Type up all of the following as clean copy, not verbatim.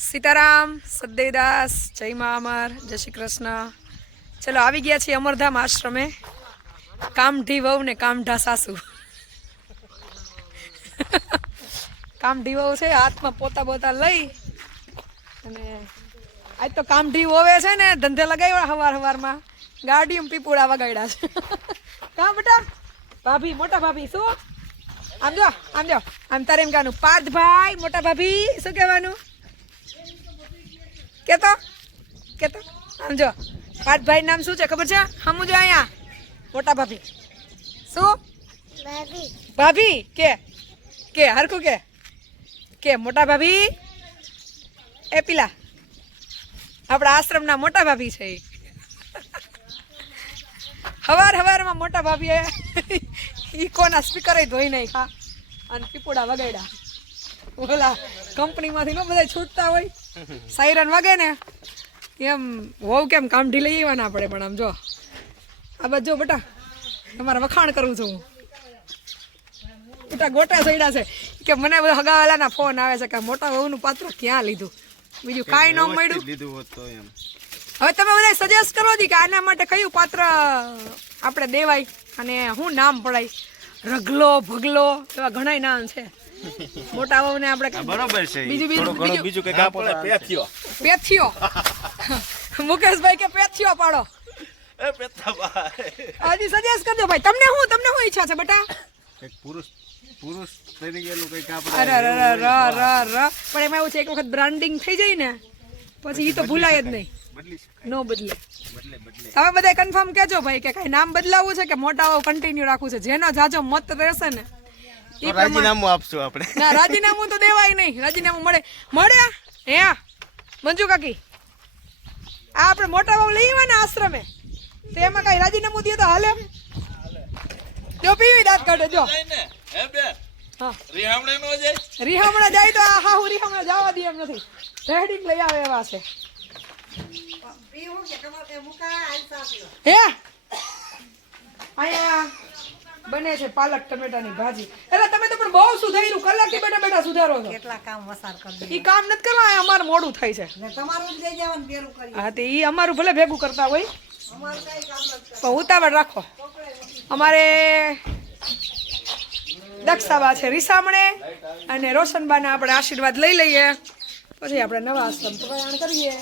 सीताराम सददेवदास जय माँ अमर जय श्री कृष्ण। चलो આવી ગયા છીએ અમરધામ આશ્રમે। કામઢી વહુ ને કામઢા સાસુ। કામઢી વહુ છે હાથમાં પોતા બોતા લઈ અને આજ તો કામઢી વહુએ છે ને ધંધે લગાવ્યા હવારમાં ગાડીમાં પીપુડા વગાડ્યા છે। કા બેટા ભાભી મોટા ભાભી શું આમ જો આમ તારે એમ કહેવાનું પાર્થભાઈ મોટા ભાભી શું કહેવાનું કેતો આમ જો પાર્થભાઈ નામ શું છે ખબર છે હમું જો અહીંયા મોટા ભાભી શું ભાભી કે હરખું કે મોટા ભાભી એ પેલા આપણા આશ્રમના મોટા ભાભી છે હવારમાં મોટા ભાભીએ ઈકોના સ્પીકર ધોઈ નાખ્યા અને પીપુડા વગાડ્યા। ઓલા કંપનીમાંથી નો બધા છૂટતા હોય સાયરન વાગે ને એમ હોવ કેમ કામઢી લઈ આવવાના આપણે પણ આમ જો આ બાજુ જો બેટા તમારે વખાણ કરું છું હું બેટા ગોટા સડ્યા છે કે મને હગાવાલાના ફોન આવે છે કે મોટા વહુનું પાત્ર ક્યાં લીધું બીજું કાંઈ ન મળ્યું। હવે તમે બધા સજેસ્ટ કરો કે આના માટે કયું પાત્ર આપણે દેવાય અને શું નામ પડાય। રગલો ભગલો એવા ઘણા નામ છે મોટા વહુ ને આપણે બરોબર છે બીજું કઈ કાપ પેથિયો મુકેશભાઈ કે પેથિયો પાડો હજી સજેસ્ટ કરજો ભાઈ તમને શું ઈચ્છા છે બેટા એક પુરુષ તરીકેનું કઈ કાપ અરે પણ એમાં એવું છે એક વખત બ્રાન્ડિંગ થઈ જાય ને પછી ઈ તો ભૂલાય જ નહીં નો બદલે તમે બધા કન્ફર્મ કેજો ભાઈ કે કઈ નામ બદલાવવું છે કે મોટા વહુ કન્ટિન્યુ રાખવું છે જેનો જાજો મત રહેશે ને રાજીનામું આપશું આપણે ના રાજીનામું તો દેવાય નહીં રાજીનામું મળે હે મંજુ કાકી આ આપણે મોટા વહુ લઈ આવવાના આશ્રમે તો એમાં કઈ રાજીનામું દે તો હાલે જો પીવી દાંત કાઢે જો હા રીહામણા જાય તો આ હાહુ રીહામણા જવા દે એમ નથી રેડિંગ લઈ આવે એવા છે હે અહીંયા બને છે પાલક ટમેટાની ભાજી। એટલે તમે તો પણ બહુ સુધાર્યું કલાકથી બેઠા સુધારો છો કેટલા કામ વસાર કરી ઈ કામ નથી કરવા અમારું મોડું થાય છે ને તમારું જ લઈ જવાનું પેલું કરી હા તે ઈ અમારું ભલે ભેગું કરતા હોય અમારું કઈ કામ નથી પણ ઉતાવળ રાખો। અમારે દક્ષાબા છે રીસામણે અને રોશનબાના આપણે આશીર્વાદ લઈ લઈએ પછી આપણે નવા આશ્રમ પ્રયાણ કરીએ।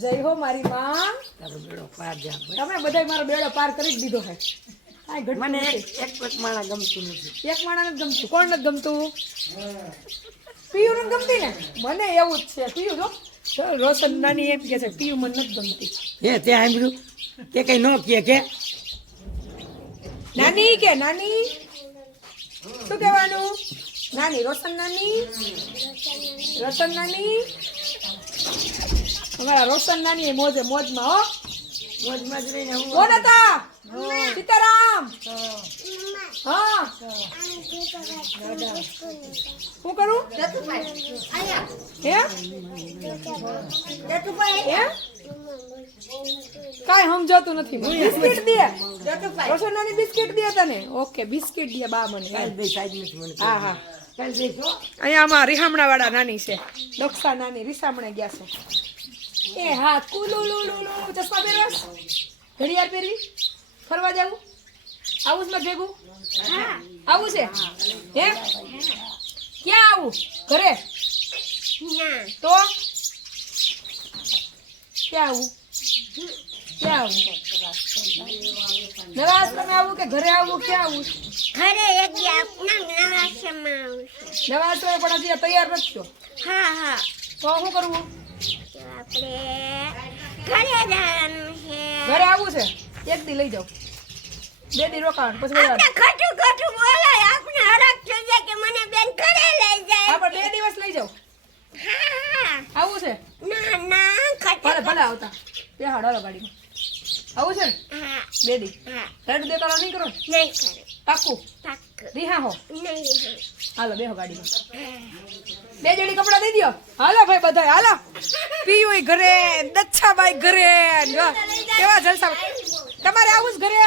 જય હો મારી માં બેડો પાર જા તમે બધા મારો બેડો પાર કરી જ દીધો છે કાંઈ ઘટતું મને નથી। એક માણા ગમતું નથી એક માણસ નથી ગમતું કોણ નથી ગમતું પીયુ નથી ગમતી ને મને એવું જ છે પીયુ જો રોશન નાની એમ કે છે પીયુ મને નથી ગમતી હે તે સાંભળ્યું તે કઈ ન કે નાની કે નાની શું કહેવાનું નાની રોશન નાની અમારા રોશન નાની મોજમાં હો મોજમાં જ રહીને હું કોણ હતા સીતારામ હા શું કરું હે કાંઈ સમજાતું નથી બિસ્કિટ દે રોશન નાની બિસ્કિટ દે તને ઓકે બિસ્કિટ દે બા મને હા અહીંયા આમાં રીહામણા વાળા નાની છે દક્ષા નાની રીસામણે ગયા છે એ હા કુલુલુલુલુ ચશ્મા પહેરવાસ ઘડિયાળ પહેરવી ફરવા જવું આવું જ ભેગું આવું છે હે ક્યાં આવું ઘરે તો ક્યાં આવું નવા આશ્રમે આવું કે ઘરે આવું ક્યાં આવું ઘરે એક નવા આશ્રમમાં આવું નવા આશ્રમે પણ હજી તૈયાર નથી થયો હા તો શું કરવું આપણે ઘરે જવાનું છે ઘરે આવું છે એક દી લઈ જાઓ 2 દી રોકાણ પછી આપણે ખોટું બોલાય આપણે હરખ થઈ જાય કે મને બેન ઘરે લઈ જાય આપણે 2 દિવસ લઈ જાઓ હા આવું છે ના ભલે આવતા બેહાડ હાલો ગાડીમાં આવું છે ને હા 2 દી રેડ દેખાડો નહીં કરો નહીં કરે પાક્કું રીહા હો નહીં હાલો બેહો ગાડીમાં 2 જોડી કપડા દઈ દો હાલો ભાઈ બધા હાલો પીયું ઘરે દચ્છાબાઈ ઘરે કેવા જલસા તમારે આવું જ ઘરે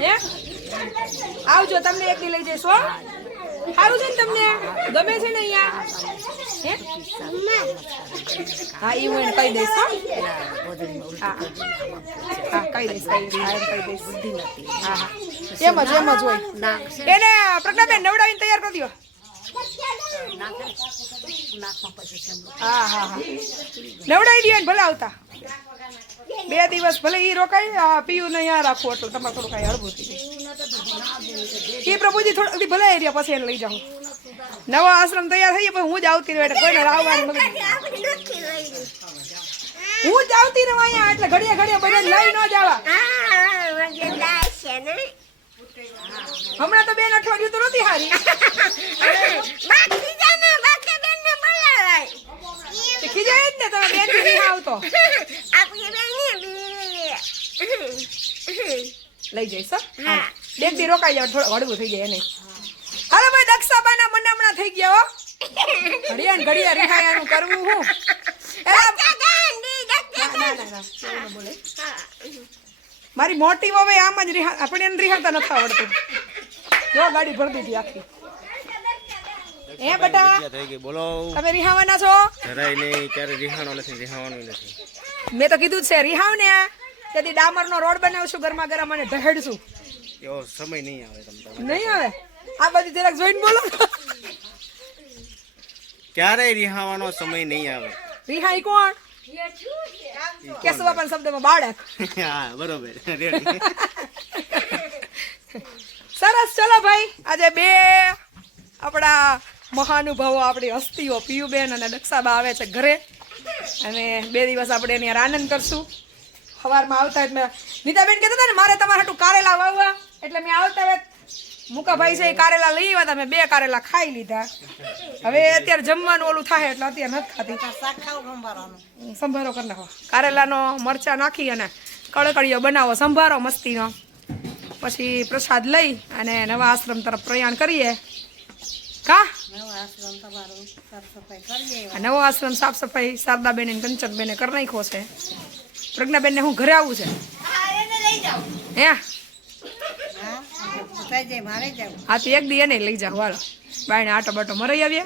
હે આવજો તમને એક દી લઈ જઈશ હો સારું છે તમને ગમે છે ને અહીંયા હે? હા ઈ હું એને કહી દઈશ હો. હા હા કહી દઈશ હા, એમ કહી દઈશ હા હા એમ જ હોય એને પ્રજ્ઞાબેન નવડાવીને તૈયાર કરી દો હા હા હા નવડાવી દો ને ભલે આવતા 2 દિવસ ભલે ઈ રોકાય પીયું ને અહીંયા રાખવું એટલે તમારે થોડું કાંઈ હળવું થઈ જાય એ પ્રભુજી થોડી ભલે એરિયા પછી એને લઈ જાઉં નવો આશ્રમ તૈયાર થઈ ગયો હું જ આવતી રહું એટલે કોઈને આવવાનું મગજ હું જ આવતી રહું અહીંયા એટલે ઘડીએ બધા લઈ ન જવા હમણાં તો બેન અઠવાડિયું તો નહોતી હારી ખીજાય જ ને તમે બેન થી નહીં આવતો લઈ જઈશ બેન થી રોકાઈ જાવ થોડું હળવું થઈ જાય એને હાલો ભાઈ દક્ષાબાના મને હમણાં થઈ ગયા હો ઘડિયા રિહાયાનું કરવું હું મારી મોટી વહુ આમ જ આપણે એને રિહાતા નથી આવડતું જો ગાડી ભરતી હતી આખી હે બેટા થઈ ગઈ બોલો તમે રિહાવાના છો જરાય નહીં ક્યારે રિહાણો નથી રિહાવાનું નથી મેં તો કીધું છે રિહાવ ને તેથી ડામરનો રોડ બનાવશું ગરમા ગરમ અને ઢહેડશું એવો સમય નહીં આવે તમને નહીં આવે આ બધી જરાક જોઈને બોલો ક્યારેય રિહાવાનો સમય નહીં આવે રિહાઈ કોણ કેશવા પણ શબ્દમાં બાળક હા બરોબર રેડી સરસ ચલો ભાઈ આજે 2 આપણા મહાનુભાવો આપણી હસ્તીઓ પિયુબેન અને દક્ષાબા આવે છે ઘરે અને 2 દિવસ આપણે એની આનંદ કરશું સવારમાં આવતા એટલે નીતાબેન કહેતા હતા ને મારે તમારા હાટું કારેલા વાવવા એટલે મેં આવતા મુકાભાઈ છે એ કારેલા લઈ આવ્યા હતા મેં 2 કારેલા ખાઈ લીધા હવે અત્યારે જમવાનું ઓલું થાય એટલે અત્યારે નથી ખાતી સંભારો કરી નાખો કારેલાનો મરચાં નાખી અને કડકડીયો બનાવો સંભારો મસ્તીનો પછી પ્રસાદ લઈ અને નવા આશ્રમ તરફ પ્રયાણ કરીએ કા નવો આશ્રમ સાફ સફાઈ શારદાબેન અને કંચનબેને કરી નાખ્યો છે પ્રજ્ઞાબેનને હું ઘરે આવું છે હે હા તો એક દી એને લઈ જાવ હાલો બાયણે આટો બાટો મરાઈ આવીએ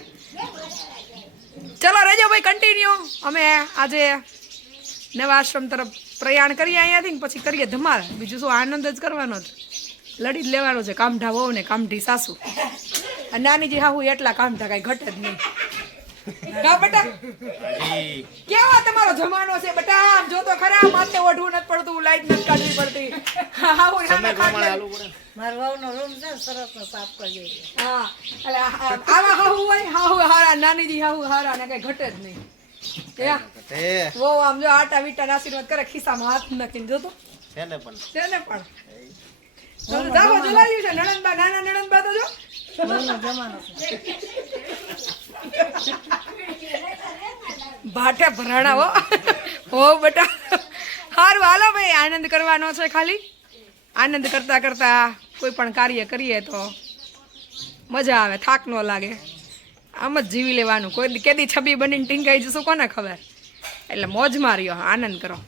ચલો રહેજો ભાઈ કન્ટિન્યુ અમે આજે નવા આશ્રમ તરફ પ્રયાણ કરીએ અહીંયાથી ને પછી કરીએ ધમાલ બીજું શું આનંદ જ કરવાનો જ લડી જ લેવાનો છે કામઢા વહુ ને કામઢી સાસુ અને નાનીજી હા હું એટલા કામઢા કાંઈ ઘટે જ નહીં કા બેટા કેવો તમારો જમાનો છે બેટા આમ જો તો ખરા માથે ઓઢવું નથી પડતું લાઈટ નથી કાઢવી પડતી હા હું સમય પ્રમાણે હાલવું પડે મારો વહુનો રૂમ છે સરસનો સાફ કરી દેજો હા એટલે આવા હાહુ હોય હાહુ હારા નાનીજી હાહુ હારા ને કઈ ઘટે જ નહીં વો આમ જો આટા વીટા આશીર્વાદ કરે ખિસ્સામાં હાથ નાખીને જોતો તેને પણ જાહો જોલાયું છે નણંદબા નાના નણંદબા તો જો જમાનો છે ભાટે ભરાણા હો બેટા સારું હાલો ભાઈ આનંદ કરવાનો છે ખાલી આનંદ કરતા કરતા કોઈ પણ કાર્ય કરીએ તો મજા આવે થાક ન લાગે આમ જ જીવી લેવાનું કોઈ કેદી છબી બનીને ટીંગાઈ જશું કોને ખબર એટલે મોજ માર્યો આનંદ કરો